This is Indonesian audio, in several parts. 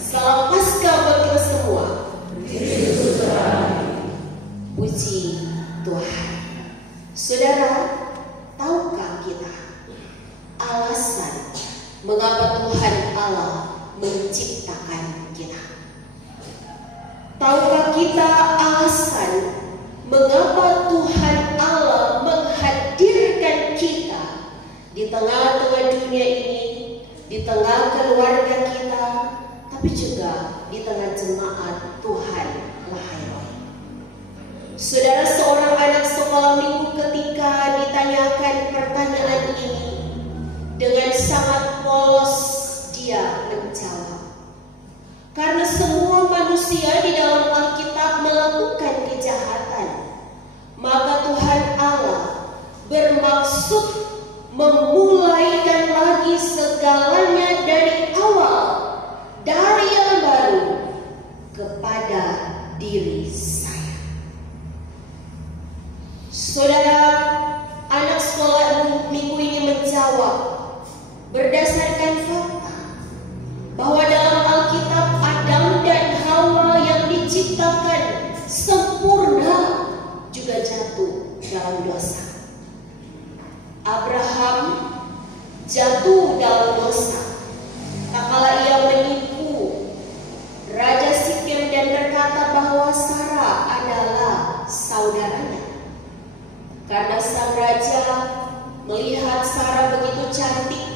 Salam Paskah buat kita semua. Puji Tuhan. Saudara, tahukah kita alasan mengapa Tuhan Allah menciptakan kita? Tahukah kita alasan mengapa Tuhan Allah menghadirkan kita di tengah-tengah dunia ini, di tengah keluarga kita, tapi juga di tengah jemaat Tuhan Lahiroi? Saudara, seorang anak sekolah minggu ketika ditanyakan pertanyaan ini, dengan sangat polos dia menjawab, karena semua manusia di dalam Alkitab melakukan kejahatan, maka Tuhan Allah bermaksud memulaikan lagi segalanya dari awal, dari yang baru kepada diri saya. Saudara, anak sekolah minggu ini menjawab berdasarkan fakta bahwa dalam Alkitab Adam dan Hawa yang diciptakan sempurna juga jatuh dalam dosa. Abraham jatuh dalam dosa tatkala ia menipu Raja Sikem dan berkata bahwa Sarah adalah saudaranya. Karena sang raja melihat Sarah begitu cantik,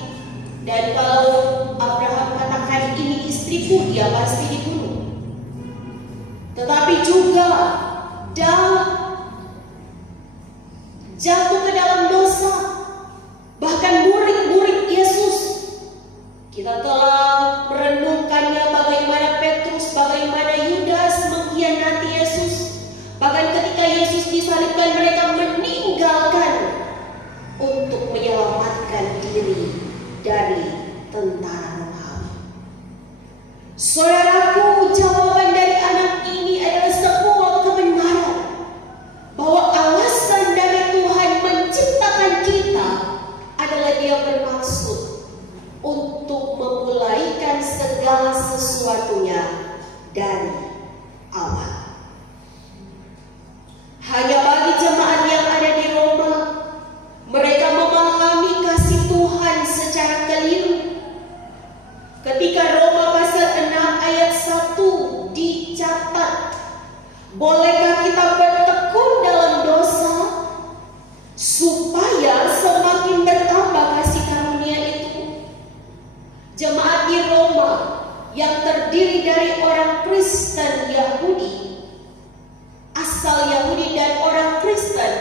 dan kalau Abraham katakan ini istriku, dia pasti dibunuh. Tetapi juga jatuh ke dalam dosa. Bahkan murid-murid Yesus, kita telah merenungkannya bagaimana Petrus, bagaimana Yudas mengkhianati Yesus. Bahkan ketika Yesus disalibkan, mereka meninggalkan untuk menyelamatkan diri dari tentara Romawi. Saudaraku, jawaban dari anak ini adalah sebuah kebenaran bahwa alasan dari Tuhan menciptakan kita adalah Dia bermaksud untuk memulaikan segala sesuatunya dari awal. Hanya bagi jemaat yang ada di Roma, mereka memahami kasih Tuhan secara keliru. Ketika Roma pasal 6 ayat 1 dicatat, bolehkah kita bertekun dalam dosa supaya semakin bertambah kasih karunia itu? Jemaat di Roma yang terdiri dari orang Kristen Yahudi asal Yahudi dan orang Kristen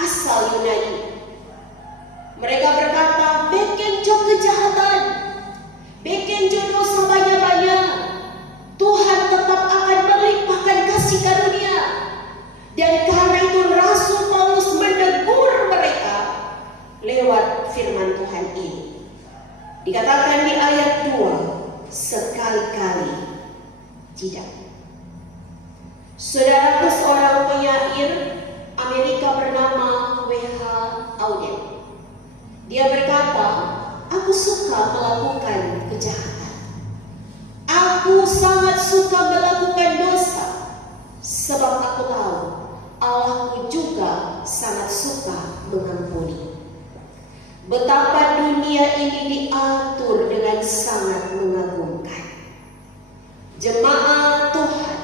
asal Yunani, mereka berkata, bekenjo kejahatan, bekenjo dosa banyak-banyak, Tuhan tetap akan melimpahkan kasih karunia. Dan karena itu Rasul Paulus menegur mereka lewat firman Tuhan ini. Dikatakan di ayat 2, sekali-kali tidak. Saudara, seorang penyair Amerika bernama W.H. Auden, dia berkata, aku suka melakukan kejahatan, aku sangat suka melakukan dosa, sebab aku tahu Allahku juga sangat suka mengampuni. Betapa dunia ini diatur dengan sangat mengagumkan. Jemaat Tuhan,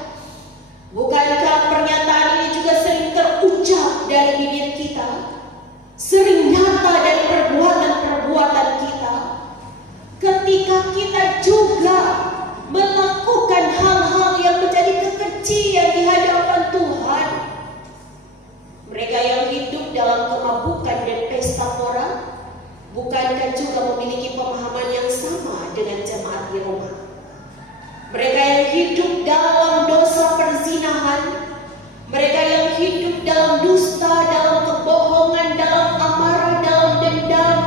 bukankah pernyataan ini juga sering terucap dari bibir kita, sering nyata dari perbuatan-perbuatan kita, ketika kita juga melakukan hal-hal yang menjadi kekejian di hadapan Tuhan? Mereka yang hidup dalam kemabukan dan pesta pora, bukankah juga memiliki pemahaman yang sama dengan jemaat di Roma? Mereka yang hidup dalam dosa perzinahan, mereka yang hidup dalam dusta, dalam kebohongan, dalam amarah, dalam dendam,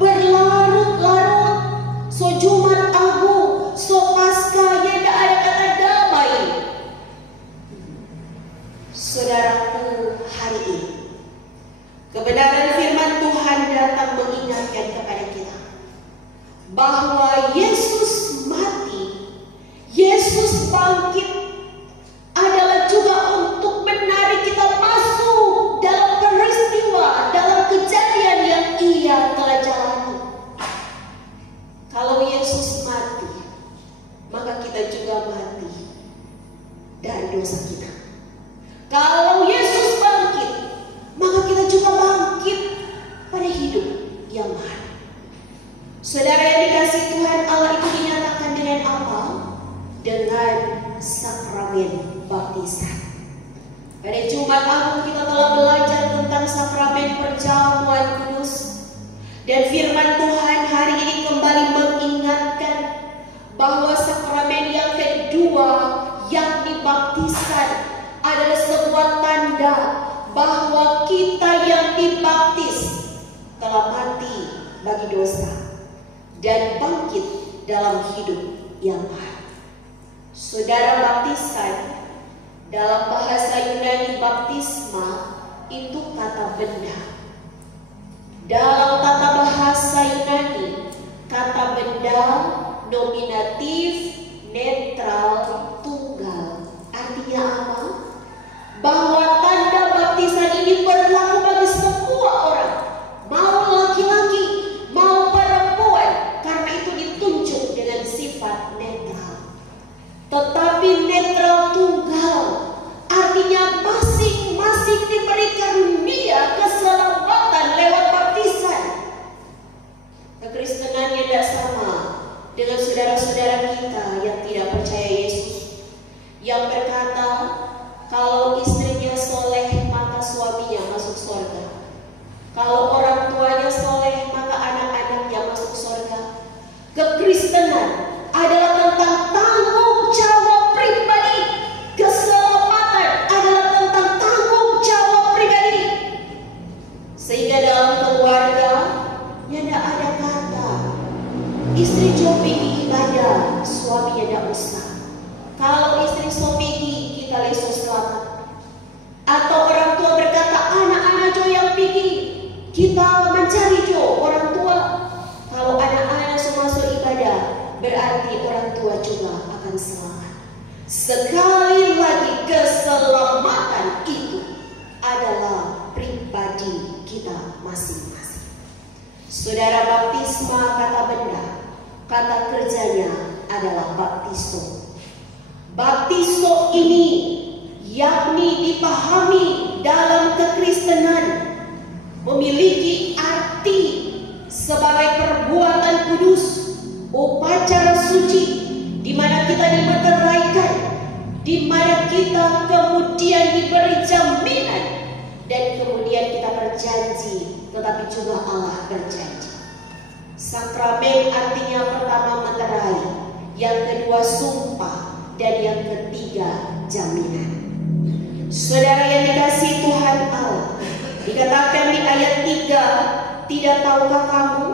berlarut-larut, so Jumat Agung, so Paskah, ya tidak ada kata damai. Saudaraku, hari ini kebenaran firman Tuhan datang mengingatkan kepada kita bahwa Yesus mati kita juga mati dari dosa kita. Kalau Yesus bangkit, maka kita juga bangkit pada hidup yang baru. Saudara yang dikasih Tuhan, Allah itu dinyatakan dengan apa? Dengan sakramen baptisan. Pada Jumat Agung kita telah belajar tentang sakramen perjamuan kudus. Dan firman Tuhan hari ini kembali mengingatkan bahwa sakramen yang kedua, yakni baptisan, adalah sebuah tanda bahwa kita yang dibaptis telah mati bagi dosa dan bangkit dalam hidup yang baru. Saudara, baptisan dalam bahasa Yunani baptisma itu kata benda. Dalam tata bahasa Yunani, kata benda nominatif, netral, tunggal. Artinya apa? Bahwa tanda baptisan ini berlaku bagi semua orang, mau laki-laki, mau perempuan, karena itu ditunjuk dengan sifat netral. Tetapi netral tunggal, artinya masing-masing diberi karunia keselamatan lewat baptisan. Kekristenannya tidak sama dengan saudara-saudara kita yang tidak percaya Yesus, yang berkata kalau istrinya soleh maka suaminya masuk surga, kalau orang tuanya soleh maka anak-anaknya masuk surga. Kekristenan adalah tentang tanggung jawab pribadi. Keselamatan adalah tentang tanggung jawab pribadi. Sehingga dalam keluarga tidak ada kata istri cobi ibadah, suaminya tidak usah. Kalau istri somegi kita lesus selamat. Atau orang tua berkata anak-anak jo yang pergi, kita mencari jo orang tua. Kalau anak-anak masuk ibadah, berarti orang tua juga akan selamat. Sekali lagi, keselamatan itu adalah pribadi kita masing-masing. Saudara, baptisma kata benda, kata kerjanya adalah baptiso. Baptiso ini yakni dipahami dalam kekristenan memiliki arti sebagai perbuatan kudus, upacara suci, di mana kita dimeteraikan, di mana kita kemudian diberi jaminan, dan kemudian kita berjanji, tetapi juga Allah berjanji. Sakramen artinya pertama meterai, yang kedua sumpah, dan yang ketiga jaminan. Saudara yang dikasihi Tuhan Allah, dikatakan di ayat 3, tidak tahukah kamu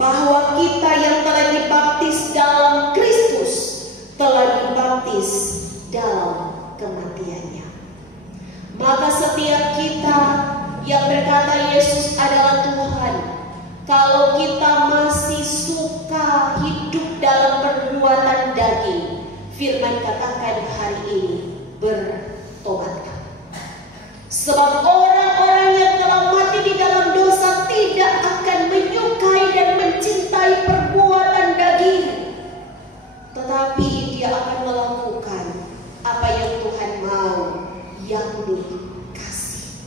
bahwa kita yang telah dibaptis dalam Kristus telah dibaptis dalam kematiannya. Maka setiap kita yang berkata Yesus adalah Tuhan, kalau kita masih suka hidup dalam perbuatan daging, firman katakan hari ini, bertobatlah. Sebab orang-orang yang telah mati di dalam dosa tidak akan menyukai dan mencintai perbuatan daging, tetapi dia akan melakukan apa yang Tuhan mau, yakni kasih.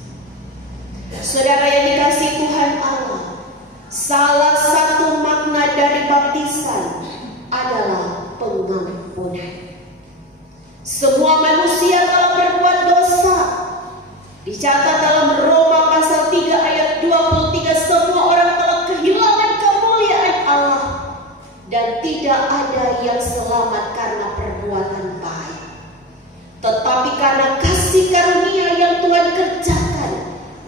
Saudara yang dikasihi Tuhan Allah, salah satu makna dari baptisan adalah pengampunan. Semua manusia telah berbuat dosa. Dicatat dalam Roma pasal 3 ayat 23, semua orang telah kehilangan kemuliaan Allah dan tidak ada yang selamat karena perbuatan baik, tetapi karena kasih karunia yang Tuhan kerjakan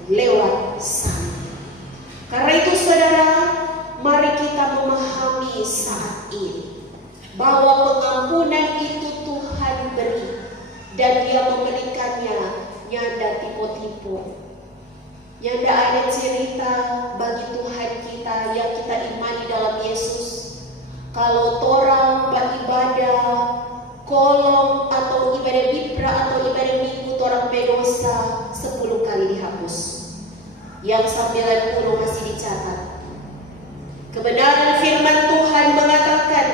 lewat salib. Karena itu saudara, mari kita memahami saat ini bahwa pengampunan itu Tuhan beri, dan Dia memberikannya nyanda tipe-tipe. Nyanda ada cerita bagi Tuhan kita yang kita imani dalam Yesus. Kalau orang beribadah kolom atau ibadah bipra atau ibadah minggu, orang berdosa 10 kali dihapus, yang 90 masih dicatat. Kebenaran firman Tuhan mengatakan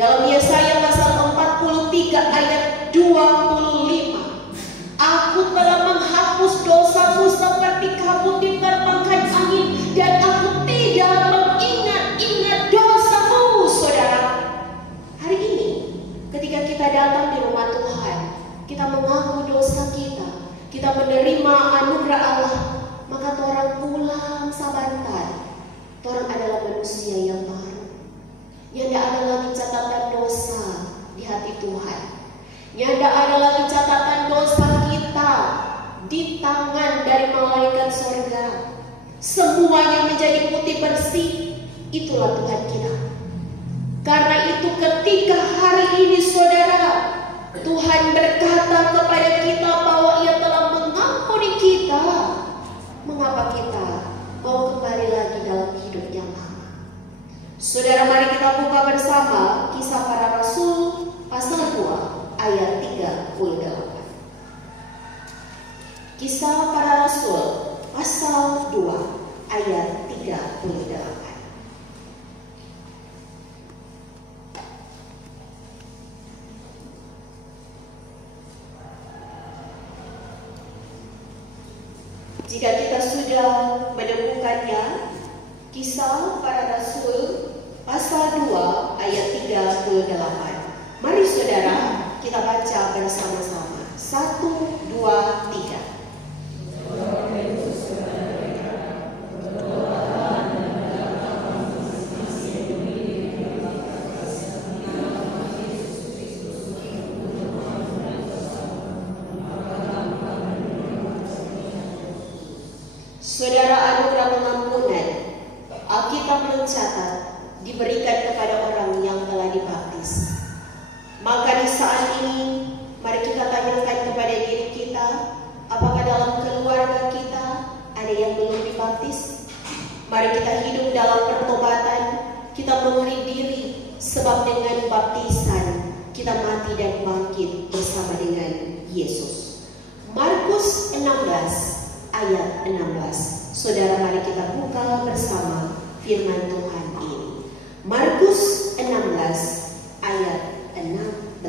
dalam Yesaya pasal 40 3 ayat 25. Aku telah menghapus dosamu seperti kabut diterbangkan angin, dan aku tidak mengingat-ingat dosamu, saudara. Hari ini ketika kita datang di rumah Tuhan, kita mengaku dosa kita menerima anugerah Allah, maka orang pulang sabantar. Orang adalah manusia yang baru, yang tidak ada lagi catatan dosa di hati Tuhan, yang tidak ada lagi catatan dosa kita di tangan dari malaikat surga. Semuanya menjadi putih bersih. Itulah Tuhan kita. Karena itu ketika hari ini saudara, Tuhan berkata kepada kita bahwa Ia telah mengampuni kita, mengapa kita mau kembali lagi dalam hidup yang lama? Saudara, mari kita buka bersama Kisah Para Rasul pasal 2 ayat 38. Kisah Para Rasul pasal 2 ayat 38. Jika kita sudah menemukannya, Kisah Para Rasul pasal 2 ayat 38. Mari saudara, kita baca bersama-sama. 1, 2, 3. Saudara, anugerah pengampunan Alkitab mencatat diberikan kepada orang yang telah dibaptis. Maka di saat ini mari kita tanyakan kepada diri kita, apakah dalam keluarga kita ada yang belum dibaptis? Mari kita hidup dalam pertobatan, kita memberi diri, sebab dengan baptisan kita mati dan bangkit bersama dengan Yesus. Markus 16 ayat 16. Saudara, mari kita buka bersama firman Tuhan ini. Markus 16 ayat 16.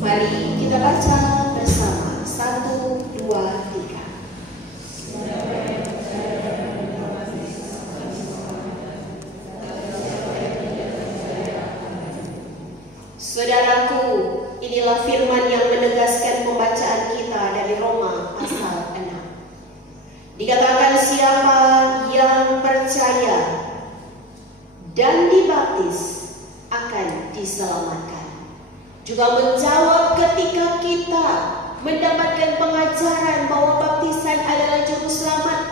Mari kita baca bersama. 1, 2, 3. Saudaraku, inilah firman yang menegaskan pembacaan kita dari Roma pasal 6. Dikatakan siapa yang percaya dan dibaptis akan diselamatkan. Juga menjawab ketika kita mendapatkan pengajaran bahwa baptisan adalah juru selamat.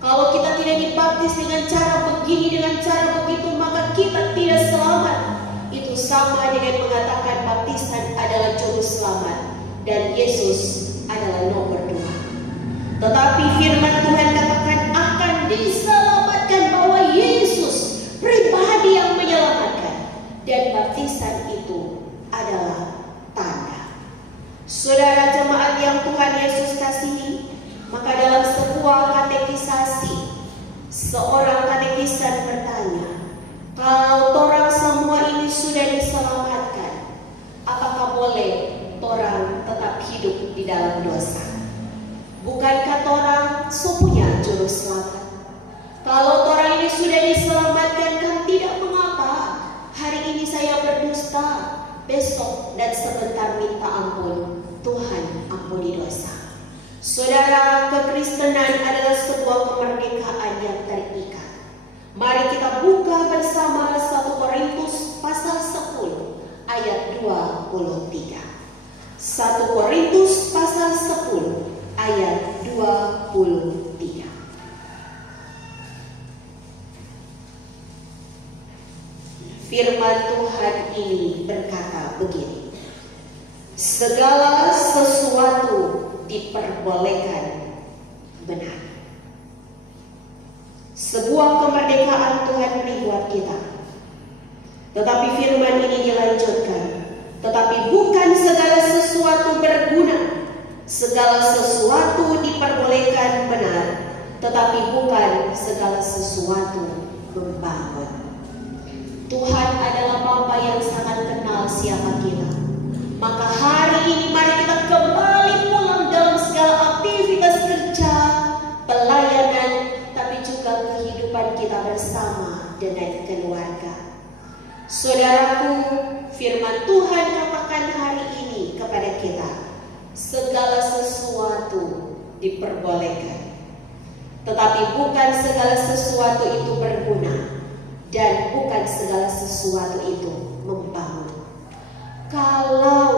Kalau kita tidak dibaptis dengan cara begini, dengan cara begitu, maka kita tidak selamat. Itu sama dengan mengatakan baptisan adalah juru selamat dan Yesus adalah nomor 2. Tetapi firman Tuhan katakan akan diselamatkan, bahwa Yesus pribadi yang menyelamatkan, dan baptisan itu adalah tanda. Saudara jemaat yang Tuhan Yesus kasihi, maka dalam sebuah katekisasi, seorang katekisan bertanya, kalau orang semua ini sudah diselamatkan, apakah boleh orang tetap hidup di dalam dosa? Bukankah orang punya juru selamat? Kalau orang ini sudah diselamatkan, kan tidak mengapa hari ini saya berdusta, besok dan sebentar minta ampun. Tuhan ampuni dosa. Saudara, kekristenan adalah sebuah kemerdekaan yang terikat. Mari kita buka bersama 1 Korintus pasal 10 ayat 23. 1 Korintus pasal 10 ayat 23. Firman Tuhan ini berkata begini: segala sesuatu diperbolehkan benar. Sebuah kemerdekaan Tuhan beri buat kita. Tetapi firman ini dilanjutkan, tetapi bukan segala sesuatu berguna. Segala sesuatu diperbolehkan benar, tetapi bukan segala sesuatu membangun. Tuhan adalah Bapa yang sangat kenal siapa kita. Maka hari ini mari kita kembali pulang dalam segala aktivitas kerja, pelayanan, tapi juga kehidupan kita bersama dengan keluarga. Saudaraku, firman Tuhan katakan hari ini kepada kita, segala sesuatu diperbolehkan, tetapi bukan segala sesuatu itu berguna, dan bukan segala sesuatu itu membangun. Kalau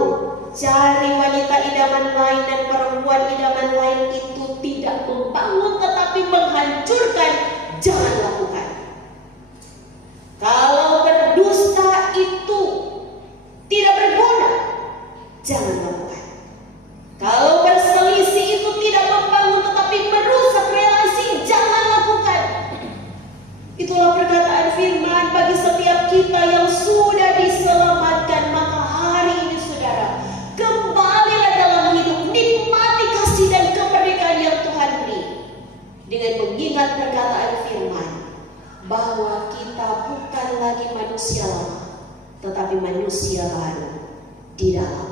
cari wanita idaman lain dan perempuan idaman lain itu tidak membangun tetapi menghancurkan, jangan lakukan. Kalau berdusta itu tidak berguna, jangan lakukan. Kalau berselisih itu tidak membangun tetapi merusak relasi, jangan lakukan. Itulah perkataan firman bagi setiap kita yang sudah diselamatkan. Maka hari ini saudara, kembalilah dalam hidup, nikmati kasih dan kemerdekaan yang Tuhan beri, dengan mengingat perkataan firman bahwa kita bukan lagi manusia lama, tetapi manusia baru di dalam